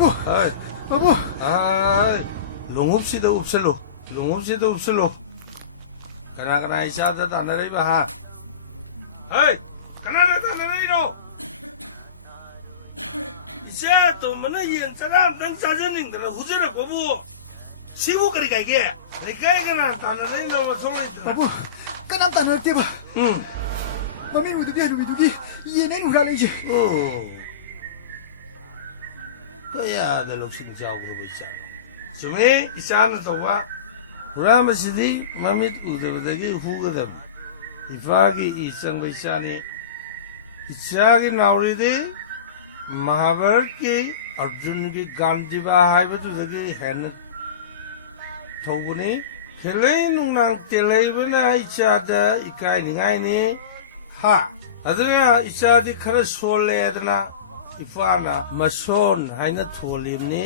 바보. 아이, 바보. 아이, 롱흡시도 없을로. 롱흡시도 없을로. 그나 이사다 다나리 봐. 아이, 그나나 다나리로. 이사 또 뭐는 이 사람 당 사전인들 후절을 보고 시부거리가 이게. 내가 이거는 다나리 너무 솔로있더라. 바보. 까남 따는 때 봐. 응. 마미 우두기 하누 미두기 얘네 우라래지. 그야 내 럭싱 자고로 보이잖아. 좀에 이사는 또 봐. 우라마시디 마밋 우드버데기 후거든. 이파기 이성 비샤니 이차기 나우리데 महाभारत अर्जुन की गांधी बाहाय बतुदगी हैन थौबनी खेलै नुंनां तेलैबना इचादा इकाय निगायनि हा अदना इचादि खरा सोलेदना इफाना मसोन हायना थोलिमनि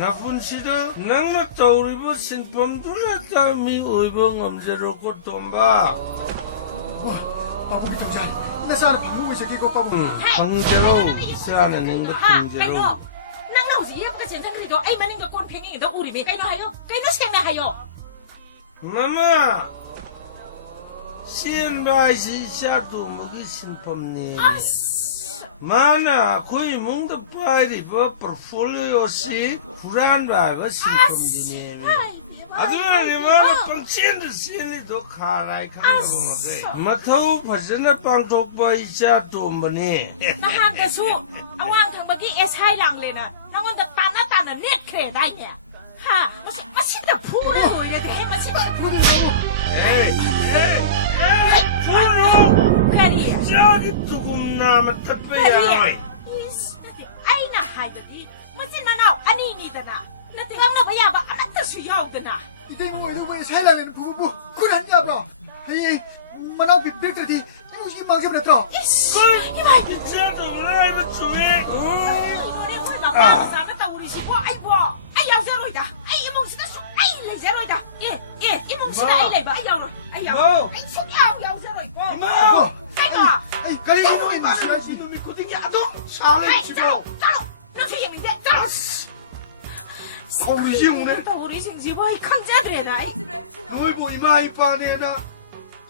नाफुनसिदो नंना तौरिबो सिनफमदुना तामि ओइबो ngamजरोको तोंबा 바보 비정자. 내 사람 방문고 있어 기고 바보. 방제로 이사는 능가 방제로 nang nau gì em cái chuyện thằng đó ai mà nên cái con phèn gì đó uri mi cái nó hay không cái nó xem là hay không 마마 시엔바이시 샤도 먹이 신품니 마나 거의 몽도 빠이리 뭐 포르폴리오시 불안바가 신품디니 아들이 마나 빵치엔드 시엔리도 가라이 칸가 보마게 마타우 파제나 빵톡바 이샤도 뭐니 ta han cái su awang thằng bagi es hai lang lên à nó ngon ta na net kre dai nhỉ ha mà xin ta phu đấy rồi đấy thế mà xin ta phu 에이 푸르 cái gì 저기 조금 남은 택배야 너희 is ai na hai bagi mà xin mà nào anh đi đó na nó tiếng nó bây giờ bà anh ta suy yếu đó na 이때 뭐 이거 왜 살라는 부부부 쿨한냐 브로. 이 만왕 빅빅들이 이거 이 망쳐버렸다. is cái bài 이차도 라이브 중에 이거 내가 왜 나빠 사가 다 우리 시고 아이고 ai giàu ra rồi đã ai im mong xin ta xuống ai lấy ra rồi đã im mong xin ai lấy bà ai giàu rồi ai giàu ai xuống giàu ra rồi cô 이모 cái đó 에이 가리기 놈이 이놈이 무시하지. 이놈이 고딩이 아동 샤레 치고 짜로 nó thấy mình thế 짜로 우리 지웅네 tao 우리 생지 뭐 강자들의 나이 너희 뭐 이마 이빠네나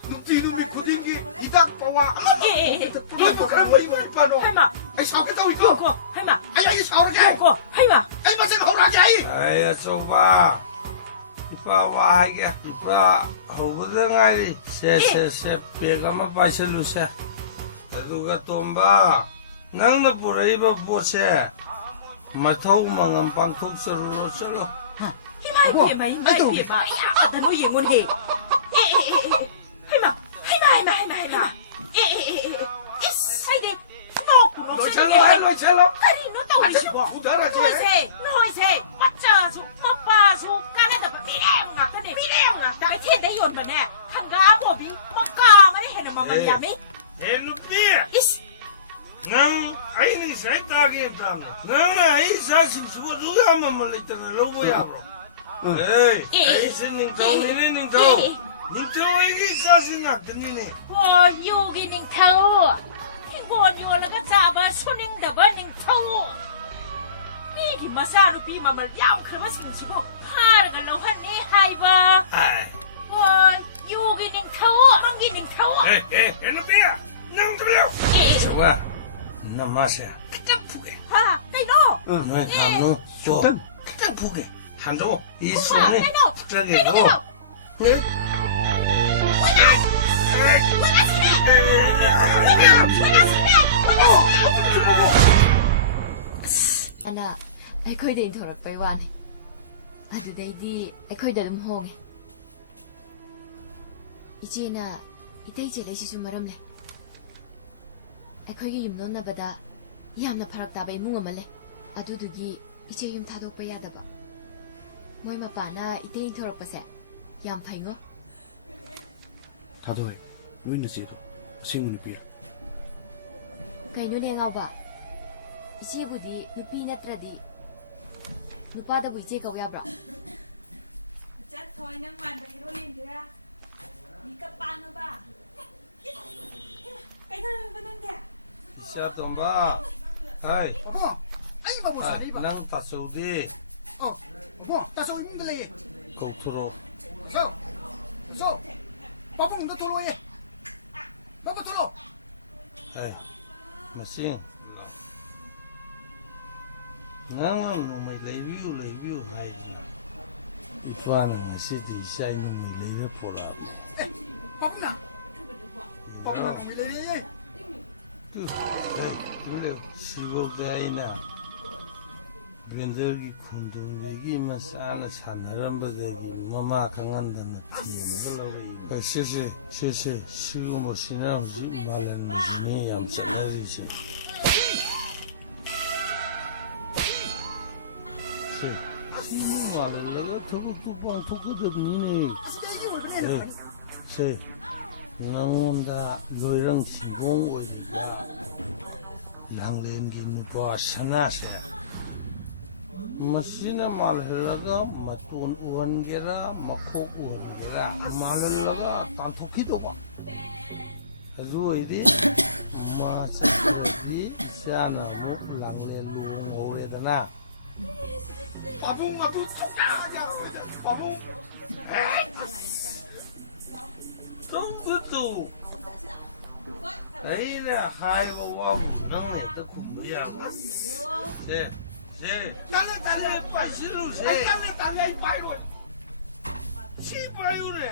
놈띠 이놈이 고딩이 이닥 빠와 너희 뭐 그런 거 이마 이빠노 할마 아이 사오겠다고 이거 이거 할마 아이 아이 사오라게 이거 할마 아이 마생 하오라게 아이 아이 소바 이빠 와 하게 이빠 하우거든 아이 세세세 배가마 빠실루세 누가 똥바 낭나 보라 이봐 보세 마타우 망한 방톡 서로 서로 이마이 비마 이마이 비마 야 나 너 영혼 해 할마 이스 하이데 너 너 찰로 까리 너 따오리 시고 부다라지 너이세 맞자수 먹바수 까내다 미래문가 나 텐데 연바네 한가 뭐비 막까마리 해는 마만 야미 에누비 이스 난 아이는 살다게 했다며 나는 아이 사실 수고 누가 한번 몰랐잖아 로보야 브로 에이 스닝토 니네 닝토 닝토에게 사실 낙더니네 와 여기 닝타오 흰본 요라가 잡아 손닝다바 닝타오 미기 마사누비 마말 얌 크르바 생치고 하르가 러한니 하이바 아이 와 여기 닝타오 망기 닝타오 에이 에누비야 능 들려 좋아 나 마셔 가장 푸게 하 까이노 너의 감노 또 가장 푸게 한도 이 손에 푸자게 고 ꯑꯅ ꯑꯩꯈꯣꯏꯗ ꯏꯟꯊꯣꯔꯛꯄꯩ ꯋꯥꯅꯤ ꯑꯗꯨꯗꯩꯗꯤ ꯑꯩꯈꯣꯏꯗ ꯑꯗꯨꯝ ꯍꯣꯡꯉꯦ ꯏꯆꯦꯅ ꯏꯇꯩ ꯆꯦꯜꯂꯩꯁꯤꯁꯨ ꯃꯔꯝ ꯂꯩ ꯑꯩꯈꯣꯏꯒꯤ ꯌꯨꯝꯂꯣꯟꯅꯕꯗ ꯌꯥꯝꯅ ꯐꯔꯛ ꯇꯥꯕ ꯏꯃꯨꯡ ꯑꯃ ꯂꯩ ꯑꯗꯨꯗꯨꯒꯤ ꯏꯆꯦ ꯌꯨꯝ ꯊꯥꯗꯣꯛꯄ ꯌꯥꯗꯕ ꯃꯣꯏ ꯃꯄꯥꯅ ꯏꯇꯩ ꯏꯟꯊꯣꯔꯛꯄꯁꯦ ꯌꯥꯝ ꯐꯩꯉꯣ 다도해 노인 ꯅꯆꯦꯗꯣ ꯑꯁꯦꯡꯕ ꯅꯨꯄꯤꯔ ꯀꯩꯅꯣꯅꯦ ꯑꯉꯥꯎꯕ 이제부디 누피 나트라디 누파다부 이제 가오야브라 이샤 돈바 하이 바보. Ay, mabusan iba. Nang tasawdi. Oh, babong, taso imong dalay. Kauturo. Taso. Babong na tuloy eh. Baba tulo. Ay, masing. No. Nang may laibiu haidna. Ipana ngasidi isay may laira porabne. Babong na. Babong na nung ilay eh. Hey, tuleu. Sibog daina. 벤더기 군동백이 마사나 산나람바데기 마마 강한다는 티엠을 나오래. 시시 시고 뭐시나 지 말란 무시니 얌산나리시. 시니 말라가 더벅두방 토거듭니네. Asday yung wala na. 세 낭온다 로이랑 신공 오리가 랑렌기 누파 사나세. Masina malhalaga matun uwan gera makok uwan gera malhalaga tantoki doba adu idi masakredi isana mu langle luong ore dana Babong matutuka. Babong. tongutu aina haiba wabu nangne ta kumbiya se Tala. paisilu se Ay, tala, ay, bayro. 시바유네.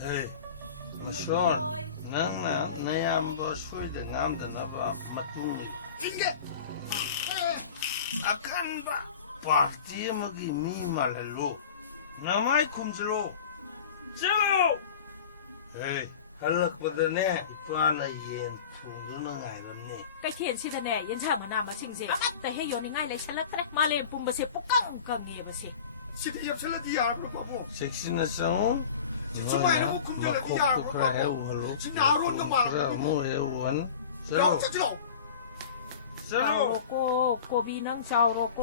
에이, 마션, 나나 나ям바 수이데 남다나바 마퉁이. Inge. 아칸바 파티에 먹이 미말로. 나마이 쿰즈로. 쩌로. 에이, 할락보다네 이빠나 옌 퉁두는 아이람네. ไก่เทียนสิทะแน่ยันช่างมานามาชิงเสแต่ให้โยนง่ายเลยฉันละแต่มาเลมปุ่มบะเสปุกังกังเงียบะเส Sidi yapsala diya, babong. 섹시나 성. Sumay na mo kumdala diya, makok kra hewalo. Sinaron ng mga. kra mo hewan. Law, Salo. salo. โกโกบีนังเจ้าโรโก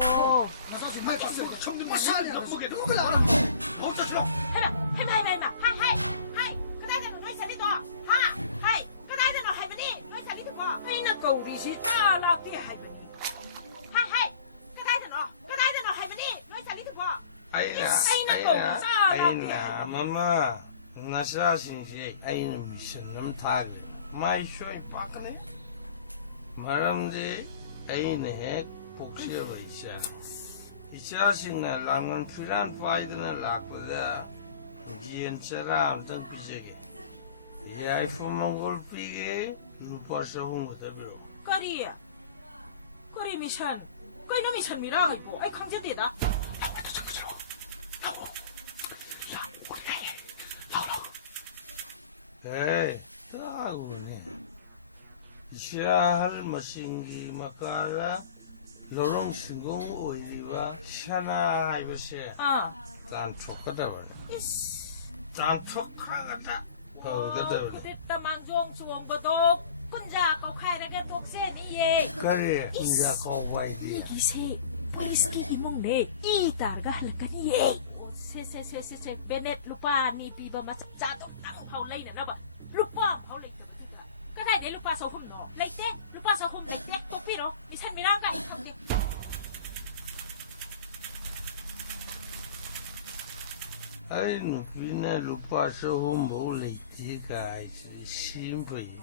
Nasa si may pasir ka chum din masali na mugi. Dugala aram ba. Law, salo. ให้ก็ได้แต่หนูน้อยสาลีตัวให้ก็ได้แต่หนูให้บันนี่น้อยสาลีตัวบ่ไอ้น่ะเกาหลีสิตาลากที่ให้บันนี่ให้ก็ได้แต่หนูให้บันนี่น้อยสาลีตัวบ่ 아이나, 마마. 나사신시 아이는 미션 남타그래. 마이 쇼이 빠그네. 말함지 아이는 핵 복시어버 있어. 이자식나 랑은 피란 파이드는 락보다 지연차라 엄청 비저게. 이 아이폰 몽골 피게 루퍼서 홍보다 비로. ก็ดีมิชันก็ไอ้น้องมิชันมีร่างไอ้บ่ไอ้คำจะเด็ดอ่ะ 에이, 따구네. 샤할 머신기 마카라 로롱 신공 오이리와 샤나 하이버세 อ่า 딴 촉하다 버네. อิส 딴 촉하다. 거기다 คุ 버네. ณตะมังจงสวงบดกคุณจ่าเขาใครแล้วก็ตกเส้นนี่เย่ 그래, 인자 고와이디. นี่กี่เซ่police ki imong ne i targa halakan ni 예 se benet lupa ni pi ba mas jadok tang phau lai na ba lupa phau lai ta ba tu ta ka dai de lupa so hum no lai te lupa so hum lai te tok pi ro mi san mi rang ga i khak de 아이, 누비네 루파서 몰레이티가 아이지 심부이.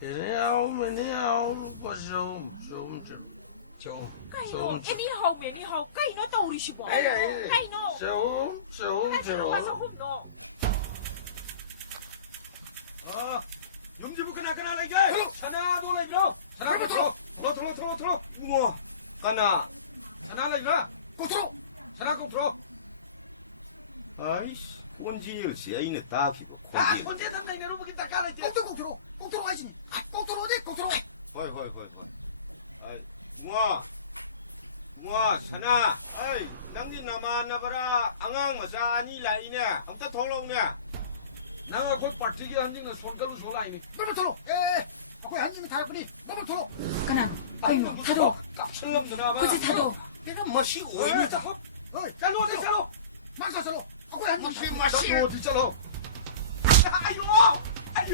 그래야 오면이야 루파서 좀. ไก่โนเอ็นี่เฮาเมียนี่เฮาไก่โนตอริชิบ่ไก่โน 좀. ไก่โนว่าso hum no 용지부 그나 라이게 사나 돌아 이러 사나 들어 우와 까나 사나 라이라 Kutro. 사나 공 들어 아이씨, 꼰지일 시야이네 딱히고 아 꼰지. 언제 단다 이네 로보기 닦아라 이제 Kutro. Kutro ay sini. Kutro di, kutro. 호이. 아이, 웅아, 사나. 아이, 낭디 나마나봐라. 앙앙 마사 아니 라이네. 아무튼 돌아오네. 나가 곧 빠뜨기 한징은 손가루 솔라이니 Baba tulo. Ako han yimi tarak ni. Baba tulo. kanang kayo tado 깝슬럼 드나봐 kuzi tado 내가 멋이 어이 오이니다. Oy, 잘로 어디 잘로 mangsa salo. Ako han yimi. 잘로 어디 잘로 아유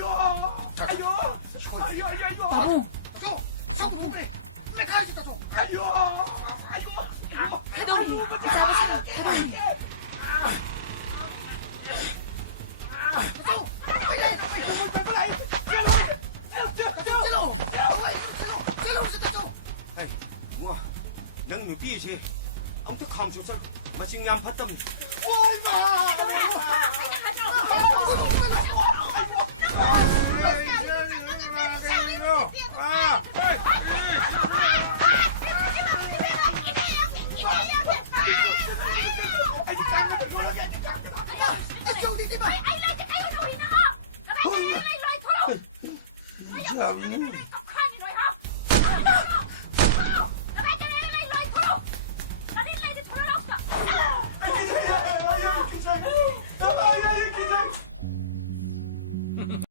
babong 자부 그래. 내 가지 다 줘. 아이고, 아이고, 아이고. 하동이, 잡으세요. 하동이. Hey, mua, nâng nụ bia gì? Ông thức không xuống sân, mà xin ngắm phát tâm. ôi mà Chào